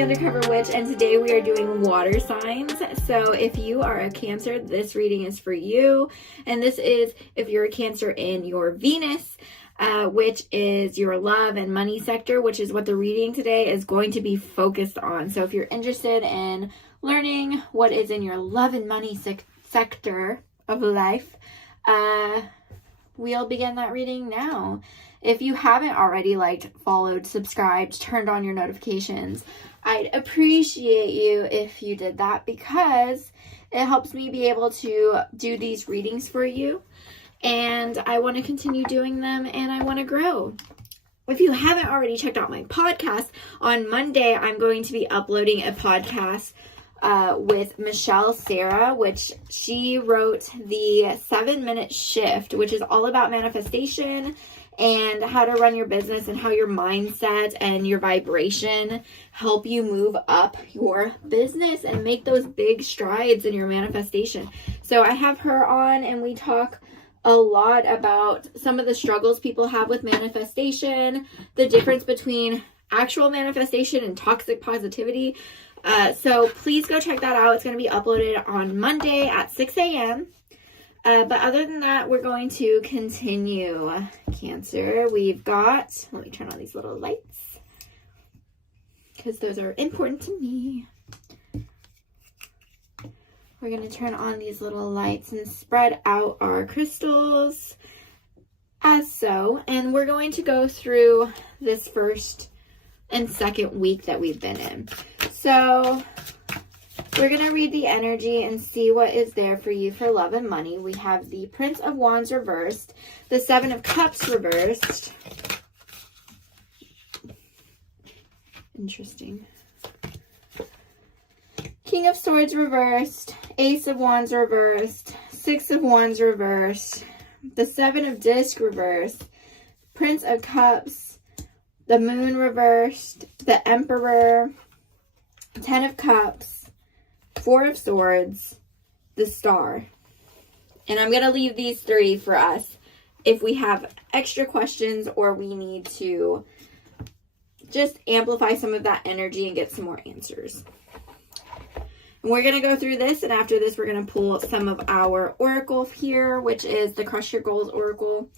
the Undercover Witch, and today we are doing water signs. So if you are a Cancer, this reading is for you. And this is if you're a Cancer in your Venus, which is your love and money sector, which is what the reading today is going to be focused on. So if you're interested in learning what is in your love and money sector of life, we'll begin that reading now. If you haven't already liked, followed, subscribed, turned on your notifications, I'd appreciate you if you did that because it helps me be able to do these readings for you. And I want to continue doing them and I want to grow. If you haven't already checked out my podcast, on Monday I'm going to be uploading a podcast with Michelle Sarah, which she wrote the 7-minute shift, which is all about manifestation and how to run your business and how your mindset and your vibration help you move up your business and make those big strides in your manifestation. So I have her on and we talk a lot about some of the struggles people have with manifestation, the difference between actual manifestation and toxic positivity. So please go check that out. It's going to be uploaded on Monday at 6 a.m. But other than that, we're going to continue. Cancer, we've got, let me turn on these little lights because those are important to me. We're going to turn on these little lights and spread out our crystals as so. And we're going to go through this first and second week that we've been in. So we're going to read the energy and see what is there for you for love and money. We have the Prince of Wands reversed, the Seven of Cups reversed. Interesting. King of Swords reversed, Ace of Wands reversed, Six of Wands reversed, the Seven of Discs reversed, Prince of Cups, the Moon reversed, the Emperor, Ten of Cups, Four of Swords, the Star. And I'm going to leave these three for us if we have extra questions or we need to just amplify some of that energy and get some more answers. And we're going to go through this, and after this, we're going to pull some of our oracle here, which is the Crush Your Goals Oracle.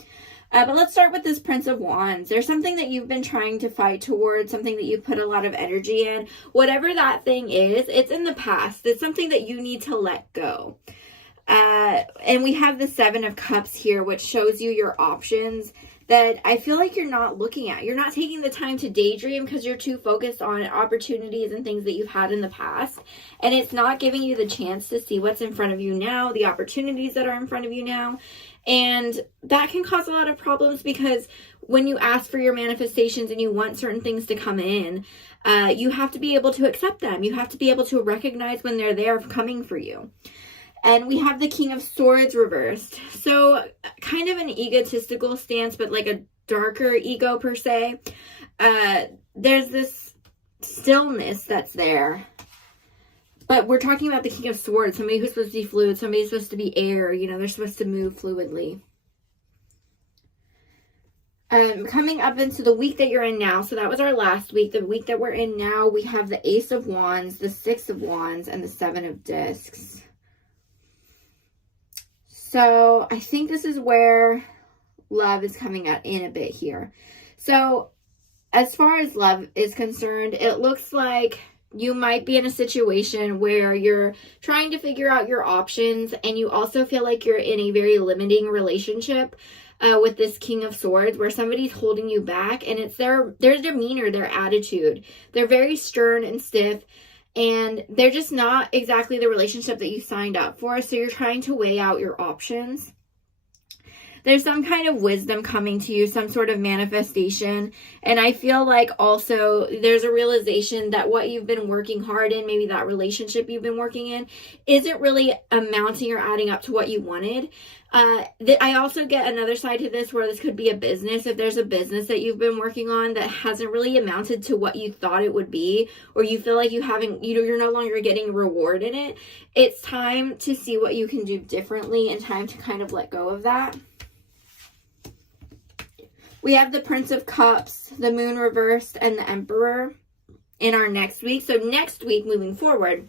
But let's start with this Prince of Wands. There's something that you've been trying to fight towards, something that you've put a lot of energy in. Whatever that thing is, it's in the past. It's something that you need to let go. And we have the Seven of Cups here, which shows you your options that I feel like you're not looking at. You're not taking the time to daydream because you're too focused on opportunities and things that you've had in the past. And it's not giving you the chance to see what's in front of you now, the opportunities that are in front of you now. And that can cause a lot of problems because when you ask for your manifestations and you want certain things to come in, you have to be able to accept them. You have to be able to recognize when they're there coming for you. And we have the King of Swords reversed. So kind of an egotistical stance, but like a darker ego per se. There's this stillness that's there. But we're talking about the King of Swords, somebody who's supposed to be fluid, somebody who's supposed to be air, you know, they're supposed to move fluidly. Coming up into the week that you're in now, so that was our last week. The week that we're in now, we have the Ace of Wands, the Six of Wands, and the Seven of Discs. So I think this is where love is coming out in a bit here. So as far as love is concerned, it looks like you might be in a situation where you're trying to figure out your options and you also feel like you're in a very limiting relationship with this King of Swords where somebody's holding you back, and it's their demeanor, their attitude. They're very stern and stiff, and they're just not exactly the relationship that you signed up for. So you're trying to weigh out your options. There's some kind of wisdom coming to you, some sort of manifestation. And I feel like also there's a realization that what you've been working hard in, maybe that relationship you've been working in, isn't really amounting or adding up to what you wanted. I also get another side to this where this could be a business. If there's a business that you've been working on that hasn't really amounted to what you thought it would be, or you feel like you're no longer getting a reward in it, it's time to see what you can do differently and time to kind of let go of that. We have the Prince of Cups, the Moon reversed, and the Emperor. in our next week. So next week, moving forward,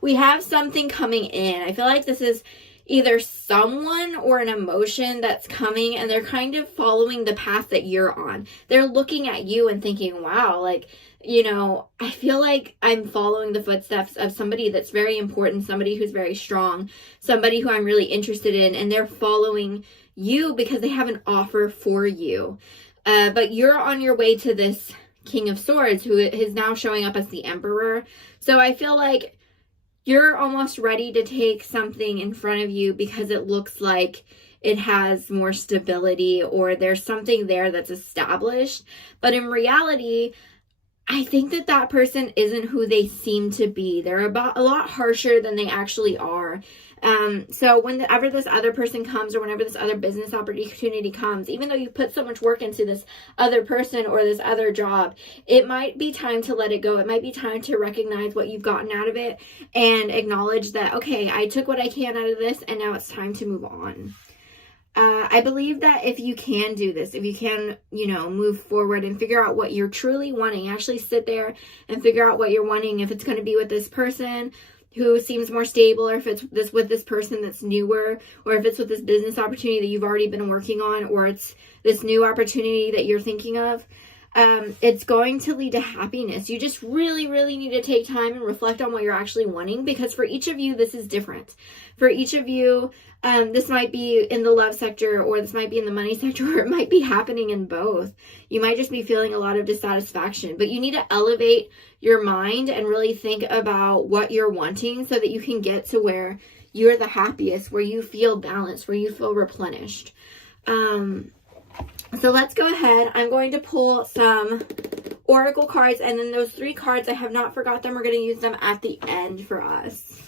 we have something coming in. I feel like this is either someone or an emotion that's coming, and they're kind of following the path that you're on. They're looking at you and thinking, wow, like, you know, I feel like I'm following the footsteps of somebody that's very important, somebody who's very strong, somebody who I'm really interested in, and they're following you because they have an offer for you. But you're on your way to this King of Swords, who is now showing up as the Emperor. So I feel like you're almost ready to take something in front of you because it looks like it has more stability, or there's something there that's established. But in reality, I think that that person isn't who they seem to be. They're about a lot harsher than they actually are. So whenever this other person comes, or whenever this other business opportunity comes, even though you put so much work into this other person or this other job, it might be time to let it go. It might be time to recognize what you've gotten out of it and acknowledge that, okay, I took what I can out of this, and now it's time to move on. I believe that if you can do this, if you can, you know, move forward and figure out what you're truly wanting, actually sit there and figure out what you're wanting, if it's going to be with this person who seems more stable, or if it's with this person that's newer, or if it's with this business opportunity that you've already been working on, or it's this new opportunity that you're thinking of, it's going to lead to happiness. You just really, really need to take time and reflect on what you're actually wanting, because for each of you, this is different. For each of you, this might be in the love sector, or this might be in the money sector, or it might be happening in both. You might just be feeling a lot of dissatisfaction, but you need to elevate your mind and really think about what you're wanting so that you can get to where you're the happiest, where you feel balanced, where you feel replenished. So let's go ahead. I'm going to pull some oracle cards, and then those 3 cards, I have not forgot them. We're going to use them at the end for us.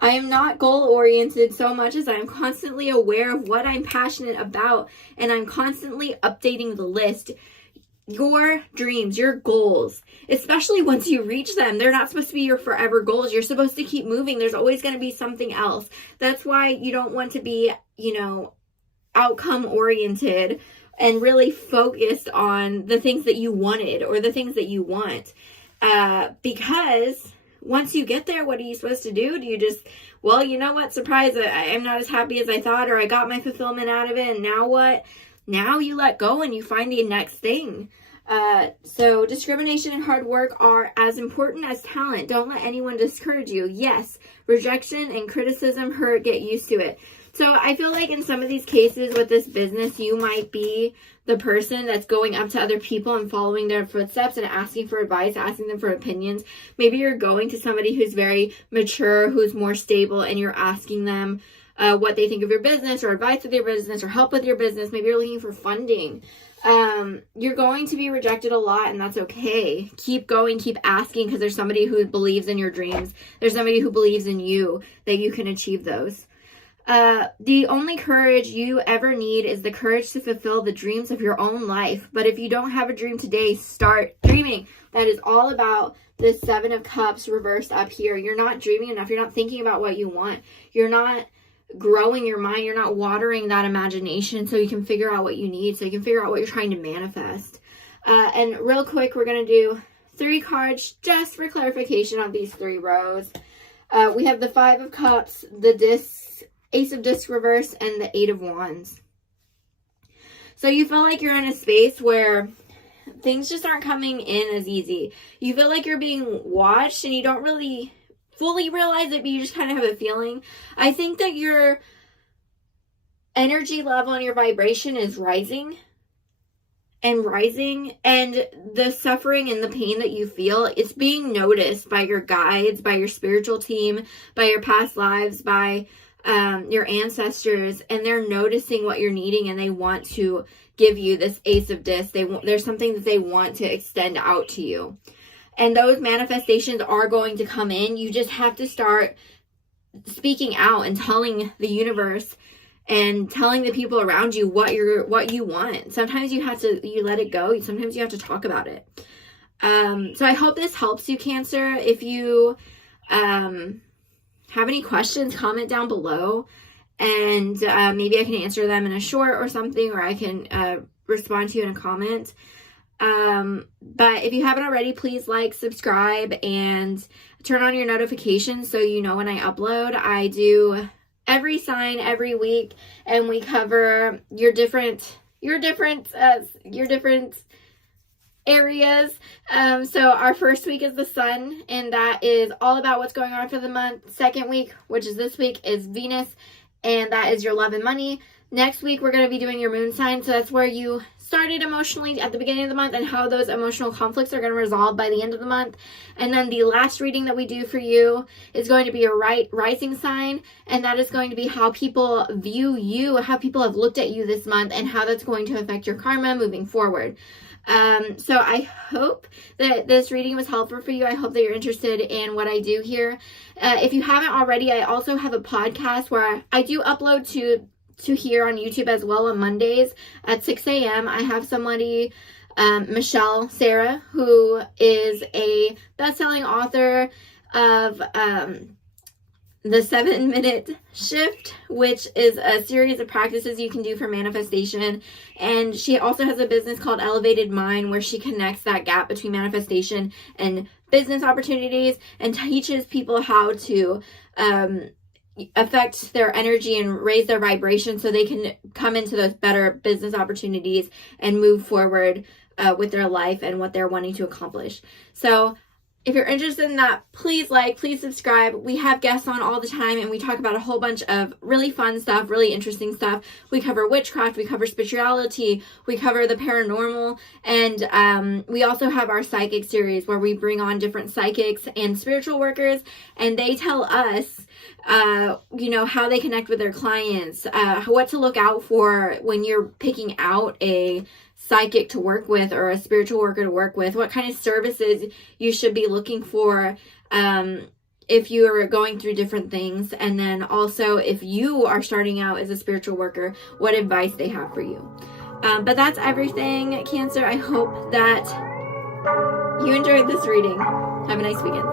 I am not goal-oriented so much as I am constantly aware of what I'm passionate about, and I'm constantly updating the list. Your dreams, your goals, especially once you reach them, they're not supposed to be your forever goals. You're supposed to keep moving. There's always going to be something else. That's why you don't want to be, you know, outcome-oriented and really focused on the things that you wanted or the things that you want. Because once you get there, what are you supposed to do? Do you just, well, you know what? Surprise, I'm not as happy as I thought, or I got my fulfillment out of it, and now what? Now you let go and you find the next thing. So discrimination and hard work are as important as talent. Don't let anyone discourage you. Yes, rejection and criticism hurt. Get used to it. So I feel like in some of these cases with this business, you might be the person that's going up to other people and following their footsteps and asking for advice, asking them for opinions. Maybe you're going to somebody who's very mature, who's more stable, and you're asking them what they think of your business, or advice with your business, or help with your business. Maybe you're looking for funding. You're going to be rejected a lot, and that's okay. Keep going, keep asking, because there's somebody who believes in your dreams. There's somebody who believes in you, that you can achieve those. The only courage you ever need is the courage to fulfill the dreams of your own life. But if you don't have a dream today, start dreaming. That is all about the 7 of Cups reversed up here. You're not dreaming enough. You're not thinking about what you want. You're not growing your mind. You're not watering that imagination so you can figure out what you need, so you can figure out what you're trying to manifest. And real quick, we're going to do 3 cards just for clarification on these 3 rows. We have the 5 of Cups, the Ace of Discs reverse, and the 8 of Wands. So you feel like you're in a space where things just aren't coming in as easy. You feel like you're being watched, and you don't really fully realize it, but you just kind of have a feeling. I think that your energy level and your vibration is rising, and the suffering and the pain that you feel, it's being noticed by your guides, by your spiritual team, by your past lives, by your ancestors, and they're noticing what you're needing, and they want to give you this Ace of Discs. There's something that they want to extend out to you. And those manifestations are going to come in. You just have to start speaking out and telling the universe and telling the people around you what you want. Sometimes you let it go. Sometimes you have to talk about it. So I hope this helps you, Cancer. If you have any questions, comment down below, and maybe I can answer them in a short or something, or I can respond to you in a comment. But if you haven't already, please like, subscribe, and turn on your notifications so you know when I upload. I do every sign every week, and we cover your different areas. So our first week is the sun, and that is all about what's going on for the month. Second week, which is this week, is Venus, and that is your love and money. Next week, we're going to be doing your moon sign. So that's where you started emotionally at the beginning of the month and how those emotional conflicts are going to resolve by the end of the month. And then the last reading that we do for you is going to be your rising sign. And that is going to be how people view you, how people have looked at you this month, and how that's going to affect your karma moving forward. So I hope that this reading was helpful for you. I hope that you're interested in what I do here. If you haven't already, I also have a podcast where I do upload to here on YouTube as well on Mondays at 6 a.m. I have somebody, Michelle Sarah, who is a best-selling author of the 7-Minute Shift, which is a series of practices you can do for manifestation. And she also has a business called Elevated Mind, where she connects that gap between manifestation and business opportunities and teaches people how to affect their energy and raise their vibration so they can come into those better business opportunities and move forward with their life and what they're wanting to accomplish. So if you're interested in that, please like, please subscribe. We have guests on all the time, and we talk about a whole bunch of really fun stuff, really interesting stuff. We cover witchcraft, we cover spirituality, we cover the paranormal, and we also have our psychic series where we bring on different psychics and spiritual workers, and they tell us how they connect with their clients, what to look out for when you're picking out a psychic to work with or a spiritual worker to work with, what kind of services you should be looking for if you are going through different things, and then also if you are starting out as a spiritual worker, what advice they have for you. But that's everything, Cancer. I hope that you enjoyed this reading. Have a nice weekend.